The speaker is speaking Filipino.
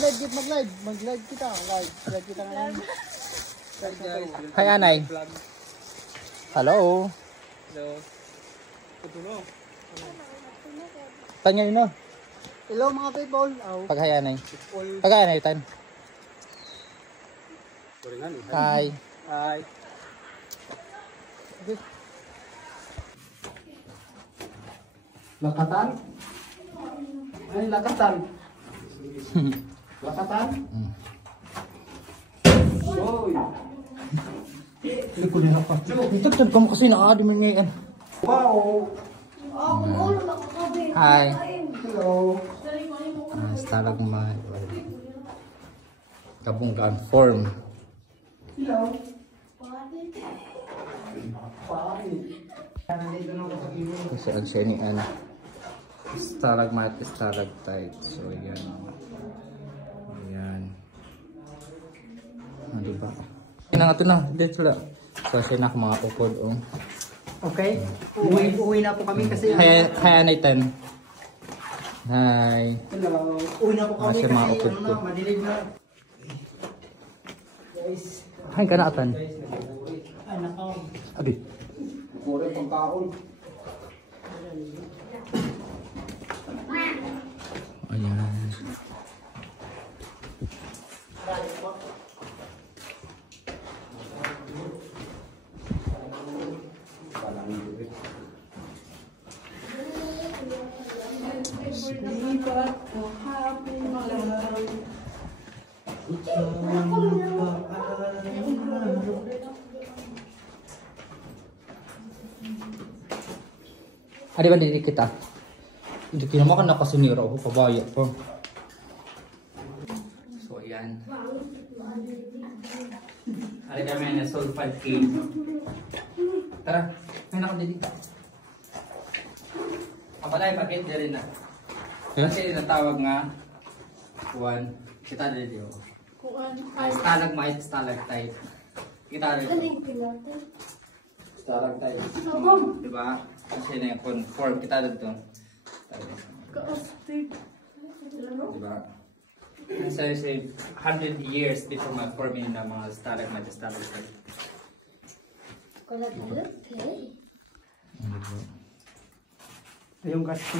Mag-live kita. Live kita ngayon. Hi, Anay. Hello. Hello. Tutulong. Tanya yun, no? Hello mga people. Pag-hi, Anay. Pag-hi, Anay, tan. Hi. Hi. Lakatan? Ay, lakatan. Lakatan? Soy. Likod nila pa. Itagtag ka mo kasi naadi mo ngayon. Wow. Hi. Hello. Stalagmite. Kabunggaan form. Hello. Kasi ang siya ni ano. Stalagmite, stalactite. So, yan. Ayan. Ah, diba? Ina ito na. Dito lang. So, siya na mga upod. Oh. Okay. Uwi na po kami kasi. Hi, Anay Tan. Hi. Hello. Uwi na po kami Siya mga kasi upod ko. madilig na. Guys. Hi ka na, Tan. Ay, nakaw. Abi. Pure pangkaon. Ayan. Lipat ko happy malam. Adi ba dito kita? Hindi kinamakan na kasunira ako, pabaya po. So, ayan. Hari kami na sulfide cave. Tara, may nakadito. Kapalay, bakit di rin na? Kasi natawag nga, Juan, kita dito. Stalagmite, stalactite. Kita dito. Stalactite. Diba? Kasi na-conform kita dito. Diba? Nasa say 100 years before ma-forming na mga stalagmite, stalactite. Ayun kasi.